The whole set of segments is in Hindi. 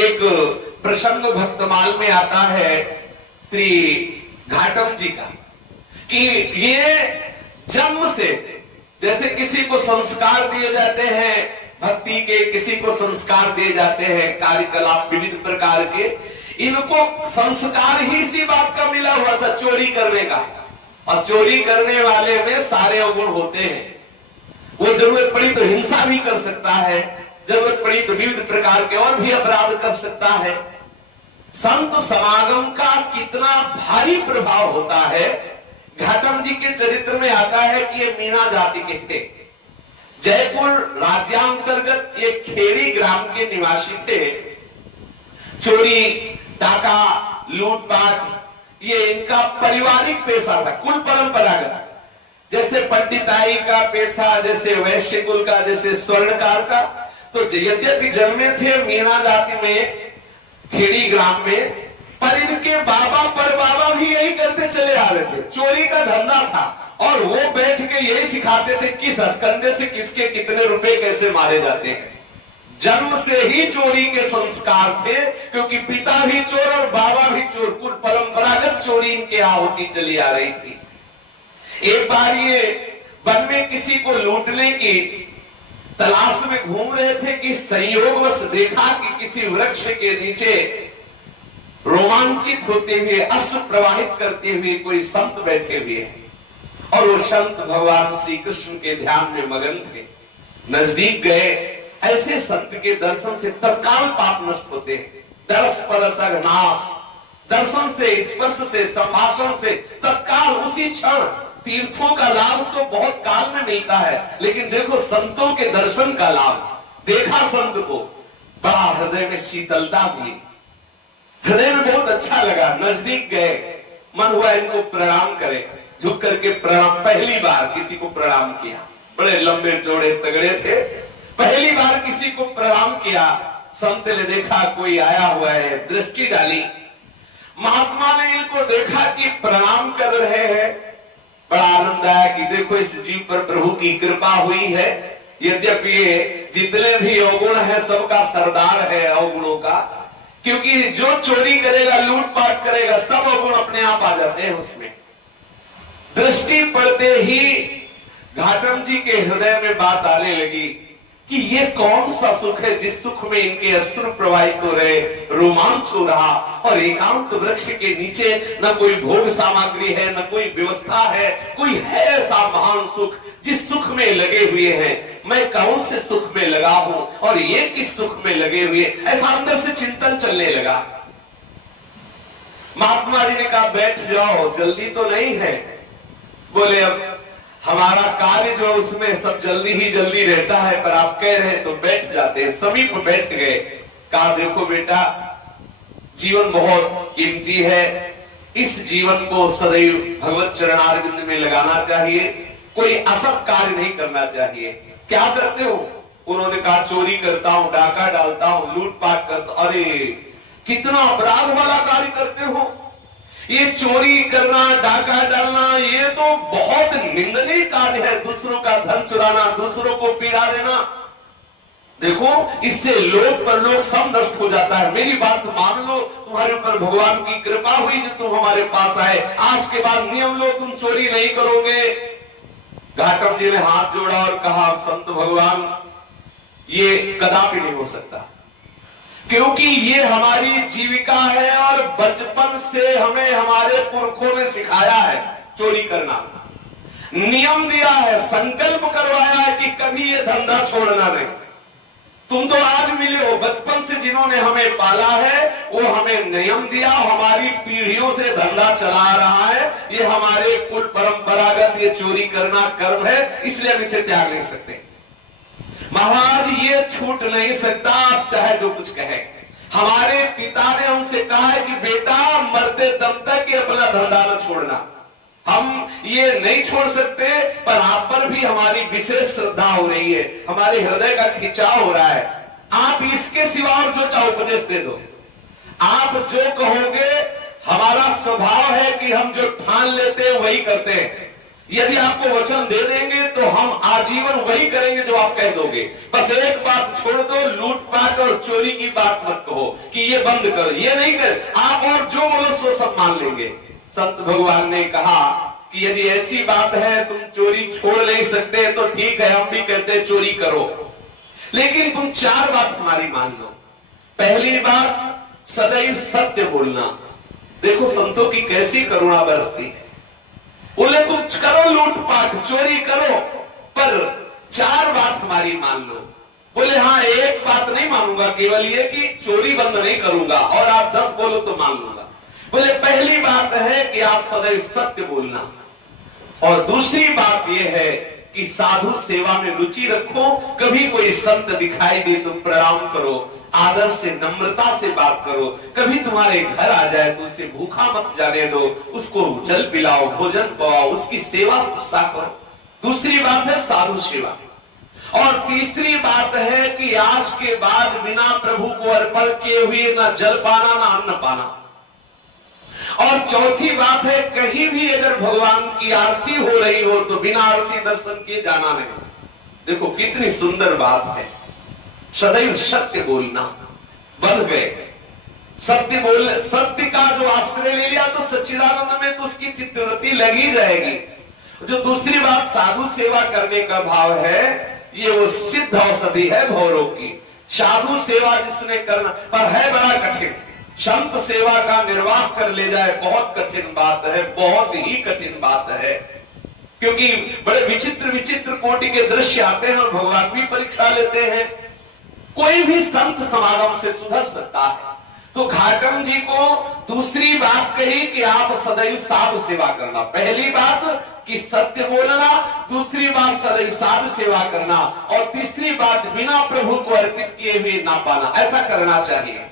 एक प्रसंग भक्तमाल में आता है श्री घाटम जी का, कि ये जन्म से जैसे किसी को संस्कार दिए जाते हैं भक्ति के, किसी को संस्कार दिए जाते हैं कार्यकलाप विविध प्रकार के, इनको संस्कार ही इसी बात का मिला हुआ था, चोरी करने का। और चोरी करने वाले में सारे अवगुण होते हैं। वो जरूरत पड़ी तो हिंसा भी कर सकता है, जरूरत पड़ी तो विविध प्रकार के और भी अपराध कर सकता है। संत समागम का कितना भारी प्रभाव होता है, घाटम जी के चरित्र में आता है कि ये मीणा जाति के थे, जयपुर राज्यांतर्गत ये खेड़ी ग्राम के निवासी थे। चोरी, डाका, लूटपाट ये इनका पारिवारिक पेशा था, कुल परंपरागत। जैसे पंडिताई का पेशा, जैसे वैश्य कुल का, जैसे स्वर्णकार का। तो यद्यपि जन्मे थे मीणा जाति में, खेड़ी ग्राम में, पर इनके बाबा पर बाबा भी यही करते चले आ रहे थे, चोरी का धंधा था। और वो बैठ के यही सिखाते थे किस हथकंडे से किसके कितने रुपए कैसे मारे जाते हैं। जन्म से ही चोरी के संस्कार थे, क्योंकि पिता भी चोर और बाबा भी चोर, कुल परंपरागत चोरी इनके यहाँ होती चली आ रही थी। एक बार ये वन में किसी को लूटने की तलाश में घूम रहे थे कि संयोगवश देखा कि किसी वृक्ष के नीचे रोमांचित होते हुए, अश्रु प्रवाहित करते हुए कोई संत बैठे हुए हैं। और वो संत भगवान श्री कृष्ण के ध्यान में मगन थे। नजदीक गए, ऐसे संत के दर्शन से तत्काल पाप नष्ट होते हैं। दर्श परस नाश, दर्शन से, स्पर्श से, संभाषण से तत्काल उसी क्षण। तीर्थों का लाभ तो बहुत काल में मिलता है, लेकिन देखो संतों के दर्शन का लाभ। देखा संत को, बड़ा हृदय में शीतलता दी, हृदय में बहुत अच्छा लगा। नजदीक गए, मन हुआ इनको प्रणाम करें। झुक करके प्रणाम, पहली बार किसी को प्रणाम किया। बड़े लंबे चौड़े तगड़े थे, पहली बार किसी को प्रणाम किया। संत ने देखा कोई आया हुआ है, दृष्टि डाली। महात्मा ने इनको देखा कि प्रणाम कर रहे हैं, बड़ा आनंद आया कि देखो इस जीव पर प्रभु की कृपा हुई है। यद्यपि ये जितने भी अवगुण है सबका सरदार है अवगुणों का, क्योंकि जो चोरी करेगा, लूटपाट करेगा, सब अवगुण अपने आप आ जाते हैं उसमें। दृष्टि पड़ते ही घाटम जी के हृदय में बात आने लगी कि ये कौन सा सुख है जिस सुख में इनके अश्रु प्रवाहित हो रहे, रोमांच हो रहा, और एकांत वृक्ष के नीचे न कोई भोग सामग्री है, न कोई व्यवस्था है, कोई है ऐसा महान सुख जिस सुख में लगे हुए हैं। मैं कौन से सुख में लगा हूं और ये किस सुख में लगे हुए, ऐसा अंदर से चिंतन चलने लगा। महात्मा जी ने कहा बैठ जाओ, जल्दी तो नहीं है। बोले अब हमारा कार्य जो उसमें सब जल्दी ही जल्दी रहता है, पर आप कह रहे हैं तो बैठ जाते हैं। समीप बैठ गए। कहा देखो बेटा, जीवन बहुत कीमती है, इस जीवन को सदैव भगवत चरणारविंद में लगाना चाहिए, कोई असत कार्य नहीं करना चाहिए। क्या करते हो? उन्होंने कहा चोरी करता हूं, डाका डालता हूं, लूटपाट करता हूं। अरे कितना अपराध वाला कार्य करते हो। ये चोरी करना, डाका डालना, ये तो बहुत निंदनीय कार्य है। दूसरों का धन चुराना, दूसरों को पीड़ा देना, देखो इससे लोक परलोक सब नष्ट हो जाता है। मेरी बात मान लो, तुम्हारे ऊपर भगवान की कृपा हुई जो तुम हमारे पास आए, आज के बाद नियम लो, तुम चोरी नहीं करोगे। घाटम जी ने हाथ जोड़ा और कहा संत भगवान, ये कदापि नहीं हो सकता, क्योंकि ये हमारी जीविका है और बचपन से हमें हमारे पुरखों ने सिखाया है चोरी करना, नियम दिया है, संकल्प करवाया है कि कभी ये धंधा छोड़ना नहीं। तुम तो आज मिले हो, बचपन से जिन्होंने हमें पाला है वो हमें नियम दिया, हमारी पीढ़ियों से धंधा चला रहा है, ये हमारे कुल परंपरागत ये चोरी करना कर्म है, इसलिए हम इसे त्याग नहीं सकते। महाराज ये छूट नहीं सकता, आप चाहे जो कुछ कहे। हमारे पिता ने हमसे कहा है कि बेटा मरते दम तक ये अपना धंधा न छोड़ना। हम ये नहीं छोड़ सकते, पर आप पर भी हमारी विशेष श्रद्धा हो रही है, हमारे हृदय का खिंचाव हो रहा है। आप इसके सिवा और जो चाहो उपदेश दे दो, आप जो कहोगे। हमारा स्वभाव है कि हम जो ठान लेते हैं वही करते हैं, यदि आपको वचन दे देंगे तो हम आजीवन वही करेंगे जो आप कह दोगे। बस एक बात छोड़ दो, लूटपाट और चोरी की बात मत कहो कि ये बंद करो, ये नहीं कर, आप और जो बोलो सो सब मान लेंगे। संत भगवान ने कहा कि यदि ऐसी बात है तुम चोरी छोड़ नहीं सकते तो ठीक है, हम भी कहते हैं चोरी करो, लेकिन तुम 4 बात हमारी मान लो। पहली बात, सदैव सत्य बोलना। देखो संतों की कैसी करुणा बरसती है। बोले तुम करो लूटपाट, चोरी करो, पर 4 बात हमारी मान लो। बोले हाँ, एक बात नहीं मानूंगा, केवल ये कि चोरी बंद नहीं करूंगा, और आप 10 बोलो तो मान लूंगा। बोले पहली बात है कि आप सदैव सत्य बोलना, और दूसरी बात यह है कि साधु सेवा में रुचि रखो। कभी कोई संत दिखाई दे तो प्रणाम करो, आदर से नम्रता से बात करो। कभी तुम्हारे घर आ जाए तो उसे भूखा मत जाने दो, उसको जल पिलाओ, भोजन पवाओ, उसकी सेवा शुश्रूषा करो। दूसरी बात है साधु सेवा। और तीसरी बात है कि आज के बाद बिना प्रभु को अर्पण किए हुए ना जल पाना ना अन्न पाना। और चौथी बात है, कहीं भी अगर भगवान की आरती हो रही हो तो बिना आरती दर्शन किए जाना नहीं। देखो कितनी सुंदर बात है। सदैव सत्य बोलना, बन गए सत्य बोल, सत्य का जो आश्रय ले लिया तो सच्चिदानंद में तो उसकी चित्तवृत्ति लगी जाएगी। जो दूसरी बात साधु सेवा करने का भाव है, ये वो सिद्ध औषधि है भवरोग की। साधु सेवा जिसने करना, पर है बड़ा कठिन। संत सेवा का निर्वाह कर ले जाए, बहुत कठिन बात है, बहुत ही कठिन बात है। क्योंकि बड़े विचित्र विचित्र कोटि के दृश्य आते हैं और भगवान भी परीक्षा लेते हैं। कोई भी संत समागम से सुधर सकता है। तो घाटम जी को दूसरी बात कही कि आप सदैव साधु सेवा करना। पहली बात कि सत्य बोलना, दूसरी बात सदैव साधु सेवा करना, और तीसरी बात बिना प्रभु को अर्पित किए हुए ना पाना। ऐसा करना चाहिए।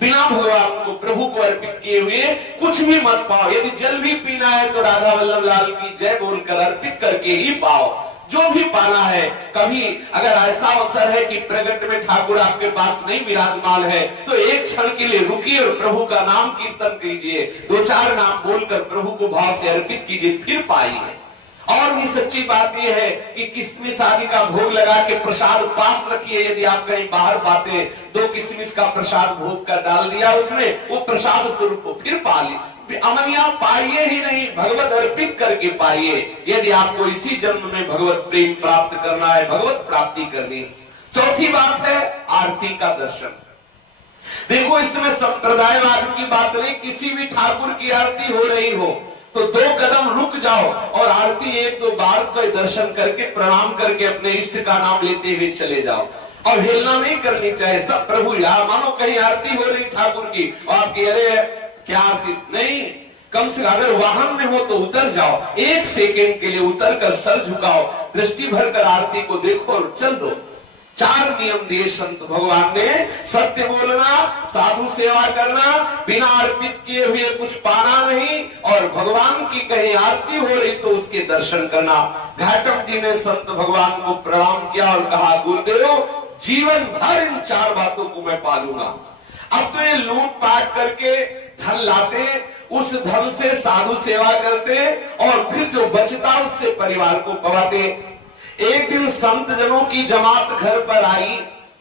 बिना भगवान को प्रभु को अर्पित किए हुए कुछ भी मत पाओ। यदि जल भी पीना है तो राधा वल्लभ लाल की जय बोलकर अर्पित करके ही पाओ। जो भी पाना है, कभी अगर ऐसा अवसर है कि प्रगट में ठाकुर आपके पास नहीं विराजमान है तो एक क्षण के लिए रुकिए और प्रभु का नाम कीर्तन कीजिए, 2-4 नाम बोलकर प्रभु को भाव से अर्पित कीजिए, फिर पाइए। और भी सच्ची बात यह है कि किशमिश आदि का भोग लगा के प्रसाद पास रखिए। यदि आप कहीं बाहर पाते, 2 किशमिश का प्रसाद भोग कर डाल दिया उसमें, वो प्रसाद स्वरूप फिर पा ली। अमनिया पाइए ही नहीं, भगवत अर्पित करके पाइए। यदि आपको इसी जन्म में भगवत प्रेम प्राप्त करना है, भगवत प्राप्ति करनी। चौथी बात है आरती का दर्शन। देखो इसमें संप्रदायवाद की बात नहीं, किसी भी ठाकुर की आरती हो रही हो तो 2 कदम रुक जाओ और आरती 1-2 बार का दर्शन करके प्रणाम करके अपने इष्ट का नाम लेते हुए चले जाओ। और हेलना नहीं करनी चाहिए। सब प्रभु यार, मानो कहीं आरती हो रही ठाकुर की और आपकी अरे क्या आरती नहीं, कम से अगर वाहन में हो तो उतर जाओ, 1 सेकेंड के लिए उतर कर सर झुकाओ, दृष्टि भरकर आरती को देखो और चल दो। 4 नियम दिए संत भगवान ने। सत्य बोलना, साधु सेवा करना, बिना अर्पित किए हुए कुछ पाना नहीं, और भगवान की कहीं आरती हो रही तो उसके दर्शन करना। घाटम जी ने संत भगवान को प्रणाम किया और कहा, गुरुदेव जीवन भर इन 4 बातों को मैं पालूंगा। अब तो ये लूट पाट करके धन लाते, उस धन से साधु सेवा करते और फिर जो बचता उससे परिवार को पवाते। एक दिन संत जनों की जमात घर पर आई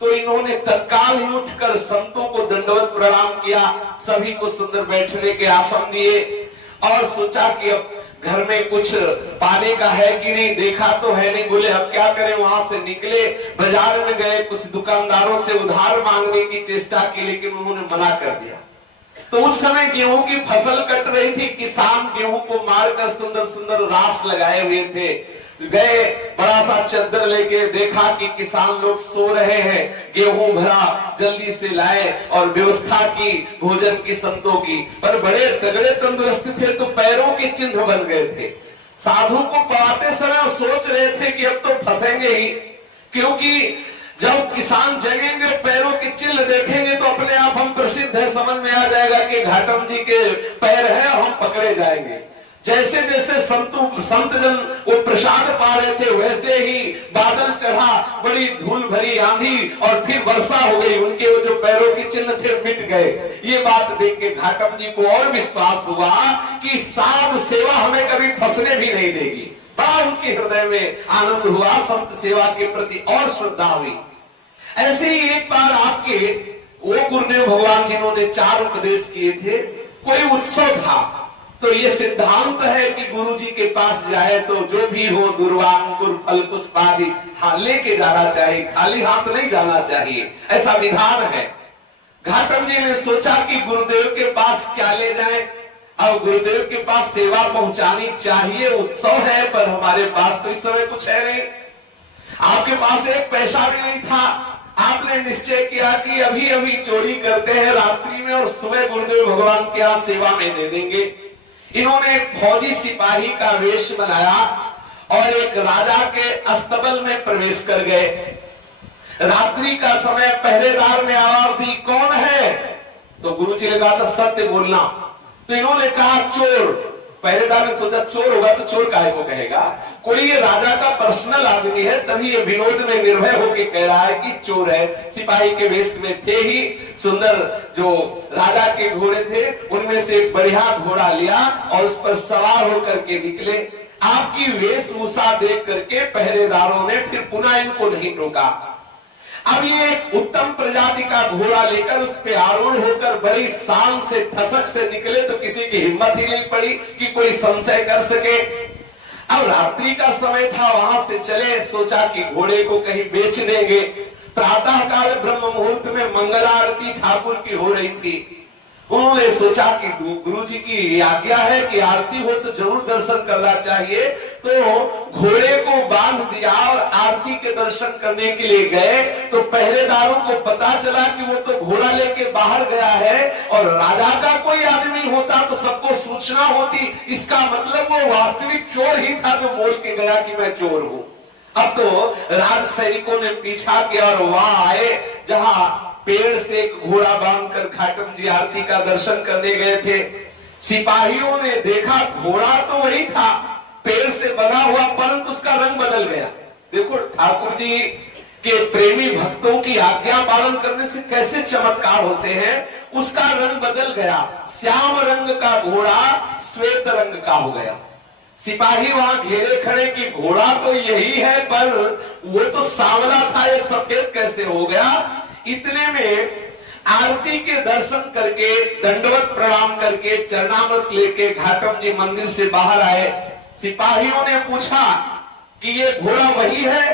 तो इन्होंने तत्काल ही उठकर संतों को दंडवत प्रणाम किया, सभी को सुंदर बैठने के आसन दिए और सोचा कि अब घर में कुछ पाने का है कि नहीं, देखा तो है नहीं। बोले अब क्या करें। वहां से निकले, बाजार में गए, कुछ दुकानदारों से उधार मांगने की चेष्टा की, लेकिन उन्होंने मना कर दिया। तो उस समय गेहूं की फसल कट रही थी, किसान गेहूं को मारकर सुंदर सुंदर रास लगाए हुए थे। गए, बड़ा सा चद्दर लेके, देखा कि किसान लोग सो रहे हैं, गेहूं भरा, जल्दी से लाए और व्यवस्था की भोजन की संतों की। पर बड़े तगड़े तंदुरुस्त थे तो पैरों के चिन्ह बन गए थे। साधु को पवाते समय सोच रहे थे कि अब तो फंसेंगे ही, क्योंकि जब किसान जगेंगे, पैरों के चिन्ह देखेंगे तो अपने आप हम प्रसिद्ध है, समझ में आ जाएगा कि घाटम जी के पैर हैं, हम पकड़े जाएंगे। जैसे जैसे संत जन वो प्रसाद पा रहे थे, वैसे ही बादल चढ़ा, बड़ी धूल भरी आंधी और फिर वर्षा हो गई। उनके वो जो पैरों के चिन्ह थे मिट गए। ये बात देख के घाटम जी को और विश्वास हुआ कि साधु सेवा हमें कभी फंसने भी नहीं देगी। बड़ा उनके हृदय में आनंद हुआ, संत सेवा के प्रति और श्रद्धा हुई। ऐसे ही एक बार आपके वो गुरुदेव भगवान जिन्होंने 4 उपदेश किए थे, कोई उत्सव था, तो ये सिद्धांत है कि गुरु जी के पास जाए तो जो भी हो दुर्वा अंकुर फल पुष्प आदि लेके जाना चाहिए, खाली हाथ नहीं जाना चाहिए, ऐसा विधान है। घाटम जी ने सोचा कि गुरुदेव के पास क्या ले जाएं। अब गुरुदेव के पास सेवा पहुंचानी चाहिए, उत्सव है, पर हमारे पास तो इस समय कुछ है नहीं। आपके पास एक पैसा भी नहीं था। आपने निश्चय किया कि अभी अभी चोरी करते हैं रात्रि में और सुबह गुरुदेव भगवान के यहाँ सेवा में दे देंगे। इन्होंने एक फौजी सिपाही का वेश बनाया और एक राजा के अस्तबल में प्रवेश कर गए। रात्रि का समय पहरेदार ने आवाज दी, कौन है? तो गुरुजी ने कहा था सत्य बोलना। तो इन्होंने कहा चोर। पहरेदार ने सोचा चोर होगा तो चोर काहे को कहेगा, कोई ये राजा का पर्सनल आदमी है, तभी ये विनोद में निर्भय होकर कह रहा है कि चोर है। सिपाही के वेश में थे ही, सुंदर जो राजा के घोड़े थे उनमें से एक बढ़िया घोड़ा लिया और उस पर सवार होकर के निकले। आपकी वेशभूषा देख करके पहरेदारों ने फिर पुनः इनको नहीं रोका। अब ये एक उत्तम प्रजाति का घोड़ा लेकर उस पे आरूढ़ होकर बड़ी शान से ठसक से निकले तो किसी की हिम्मत ही नहीं पड़ी कि कोई संशय कर सके। अब रात्रि का समय था, वहां से चले, सोचा कि घोड़े को कहीं बेच देंगे। प्रातः काल ब्रह्म मुहूर्त में मंगला आरती ठाकुर की हो रही थी। उन्होंने सोचा कि गुरु जी की आज्ञा है कि आरती हो तो जरूर दर्शन करना चाहिए, तो घोड़े को बांध दिया और आरती के दर्शन करने के लिए गए। तो पहरेदारों को पता चला कि वो तो घोड़ा लेके बाहर गया है और राजा का कोई आदमी होता तो सबको सूचना होती। इसका मतलब वो वास्तविक चोर ही था जो बोल के गया कि मैं चोर हूं। अब तो राज सैनिकों ने पीछा किया और वहां आए जहां पेड़ से एक घोड़ा बांधकर घाटम जी आरती का दर्शन करने गए थे। सिपाहियों ने देखा घोड़ा तो वही था, पेड़ से बना हुआ, परंतु उसका रंग बदल गया। देखो ठाकुर जी के प्रेमी भक्तों की आज्ञा पालन करने से कैसे चमत्कार होते हैं। उसका रंग बदल गया, श्याम रंग का घोड़ा श्वेत रंग का हो गया। सिपाही वहां घेरे खड़े कि घोड़ा तो यही है पर वो तो सांवला था, ये सफेद कैसे हो गया। इतने में आरती के दर्शन करके दंडवत प्रणाम करके चरणामृत लेके घाटम जी मंदिर से बाहर आए। सिपाहियों ने पूछा कि ये घोड़ा वही है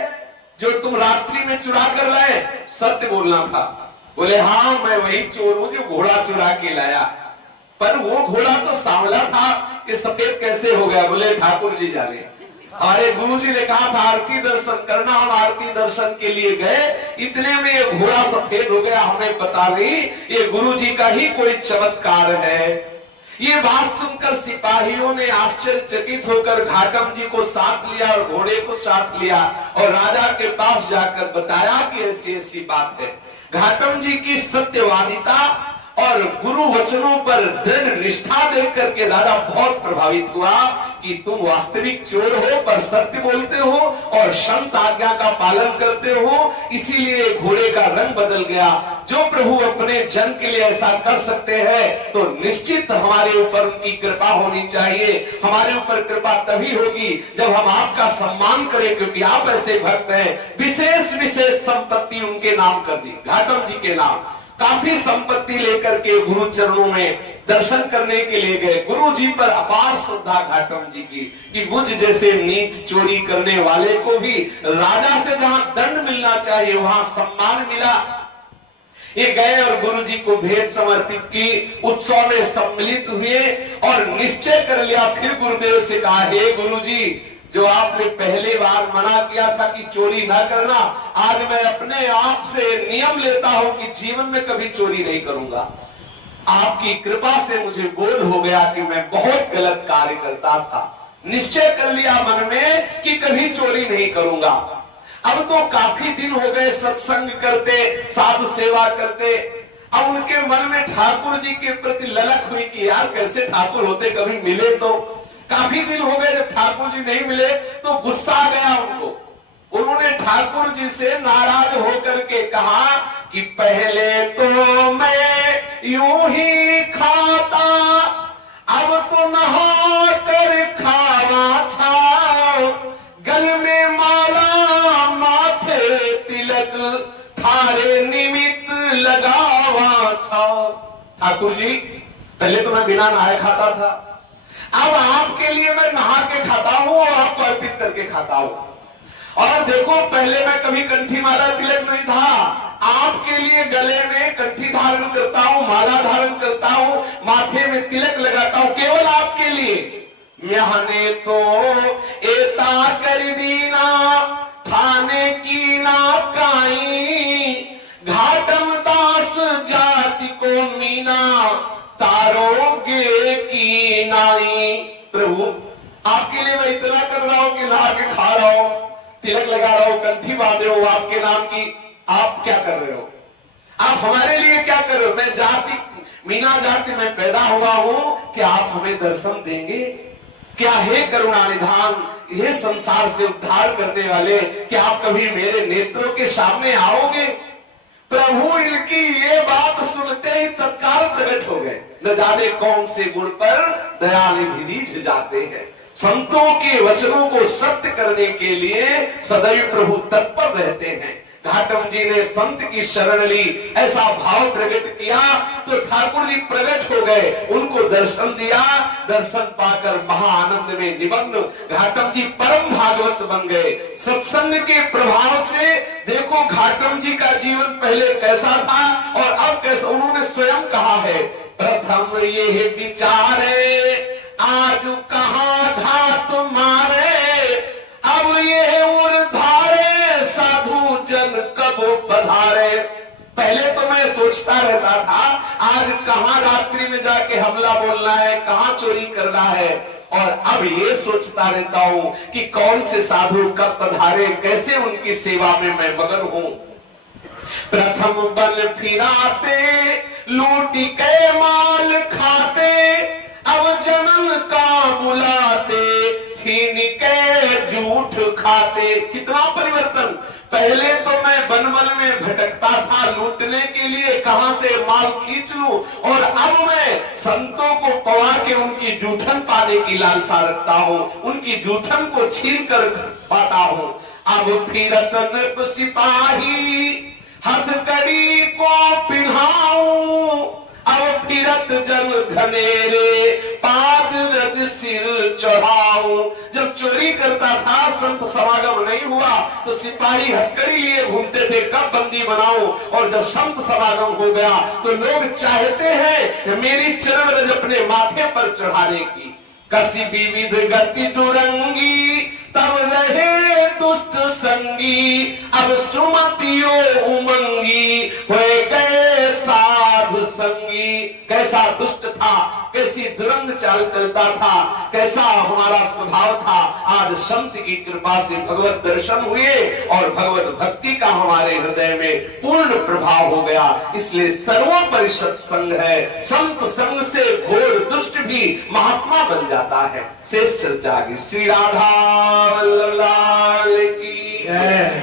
जो तुम रात्रि में चुरा कर लाए? सत्य बोलना था। बोले हाँ मैं वही चोर हूं जो घोड़ा चुरा के लाया, पर वो घोड़ा तो सांवला था, ये सफेद कैसे हो गया? बोले ठाकुर जी जाने। हमारे गुरु जी ने कहा था आरती दर्शन करना, हम आरती दर्शन के लिए गए, इतने में ये घोड़ा सफेद हो गया, हमें पता नहीं, ये गुरु जी का ही कोई चमत्कार है। ये बात सुनकर सिपाहियों ने आश्चर्यचकित होकर घाटम जी को साथ लिया और घोड़े को साथ लिया और राजा के पास जाकर बताया कि ऐसी ऐसी बात है। घाटम जी की सत्यवादिता और गुरु वचनों पर दृढ़ निष्ठा देख करके राजा बहुत प्रभावित हुआ कि तुम वास्तविक चोर हो पर सत्य बोलते हो और संत आज्ञा का पालन करते हो, इसीलिए घोड़े का रंग बदल गया। जो प्रभु अपने जन के लिए ऐसा कर सकते हैं तो निश्चित हमारे ऊपर उनकी कृपा होनी चाहिए। हमारे ऊपर कृपा तभी होगी जब हम आपका सम्मान करें, क्योंकि आप ऐसे भक्त हैं। विशेष विशेष संपत्ति उनके नाम कर दी, घाटम जी के नाम। काफी संपत्ति लेकर के गुरु चरणों में दर्शन करने के लिए गए। गुरु जी पर अपार श्रद्धा घाटम जी की कि मुझ जैसे नीच चोरी करने वाले को भी राजा से जहां दंड मिलना चाहिए वहां सम्मान मिला। ये गए और गुरु जी को भेंट समर्पित की, उत्सव में सम्मिलित हुए और निश्चय कर लिया। फिर गुरुदेव से कहा, हे गुरु जी, जो आपने पहले बार मना किया था कि चोरी ना करना, आज मैं अपने आप से नियम लेता हूं कि जीवन में कभी चोरी नहीं करूंगा। आपकी कृपा से मुझे बोध हो गया कि मैं बहुत गलत कार्य करता था। निश्चय कर लिया मन में कि कभी चोरी नहीं करूंगा। अब तो काफी दिन हो गए सत्संग करते, साधु सेवा करते। अब उनके मन में ठाकुर जी के प्रति ललक हुई कि यार कैसे ठाकुर होते, कभी मिले तो। काफी दिन हो गए जब ठाकुर जी नहीं मिले तो गुस्सा आ गया उनको। उन्होंने ठाकुर जी से नाराज होकर के कहा कि पहले तो मैं यूं ही खाता, अब तो नहा कर खावा छाओ, गल में माला माथे तिलक, थारे निमित्त लगावा छाओ। ठाकुर जी पहले तो मैं बिना नहाए खाता था, अब आपके लिए मैं नहा के खाता हूं और आपको अर्पित करके खाता हूं। और देखो पहले मैं कभी कंठी माला तिलक नहीं था, आपके लिए गले में कंठी धारण करता हूं, माला धारण करता हूं, माथे में तिलक लगाता हूं, केवल आपके लिए। मैंने तो एता कर दीना, थाने की ना काई, घाटम दास जाति को मीना, तारोगे की नाई। प्रभु आपके लिए मैं इतना कर रहा हूं कि नहा के खा रहा हूं, तिलक लगा रहा हूं, कंठी बांधे हो आपके नाम की, आप क्या कर रहे हो? आप हमारे लिए क्या कर रहे हो? मैं जाति मीना जाति में पैदा हुआ हूं कि आप हमें दर्शन देंगे क्या? हे करुणा निधान, हे संसार से उद्धार करने वाले, क्या आप कभी मेरे नेत्रों के सामने आओगे? प्रभु इनकी ये बात सुनते ही तत्काल प्रकट हो गए। न जाने कौन से गुण पर दयानिधि रीझ जाते हैं। संतों के वचनों को सत्य करने के लिए सदैव प्रभु तत्पर रहते हैं। घाटम जी ने संत की शरण ली, ऐसा भाव प्रकट किया तो ठाकुर जी प्रकट हो गए, उनको दर्शन दिया। दर्शन पाकर महाआनंद में निमग्न घाटम जी परम भागवत बन गए। सत्संग के प्रभाव से देखो घाटम जी का जीवन पहले कैसा था और अब कैसा। उन्होंने स्वयं कहा है, प्रथम ये विचारे आज कहाँ घात मारे, अब ये उर्धारे साधु जन कब पधारे। पहले तो मैं सोचता रहता था आज कहाँ रात्रि में जाके हमला बोलना है, कहाँ चोरी करना है, और अब ये सोचता रहता हूँ कि कौन से साधु कब पधारे, कैसे उनकी सेवा में मैं मगन हूँ। प्रथम बल फिराते लूटी के माल खाते, अब जनन का बुलाते छीन के झूठ खाते। कितना परिवर्तन! पहले तो मैं वन वन में भटकता था लूटने के लिए, कहां से माल खींच लूं, और अब मैं संतों को पवा के उनकी जूठन पाने की लालसा रखता हूं, उनकी जूठन को छीन कर पाता हूं। अब फिरत नृप सिपाही हथकड़ी को पिन्हाऊं, अब फिरत जन घनेरे पाद रज सिर चढ़ाऊं। जब चोरी करता था, संत समागम नहीं हुआ तो सिपाही हथकड़ी लिए घूमते थे, कब बंदी बनाऊं, और जब संत समागम हो गया तो लोग चाहते हैं मेरी चरण रज अपने माथे पर चढ़ाने की। कसी विविध गति दुरंगी तब रहे दुष्ट संगी, अब सुमतियो उमंगी हुए गए साधु संगी। कैसा दुष्ट था, कैसी दुरंग चाल चलता था, कैसा हमारा स्वभाव था, आज संत की कृपा से भगवत दर्शन हुए और भगवत भक्ति का हमारे हृदय में पूर्ण प्रभाव हो गया। इसलिए सर्वोपरि सत्संग है, संत संग से घोर दुष्ट भी महात्मा बन जाता है। शेष चर्चा की। श्री राधा वल्लभ लाल की जय।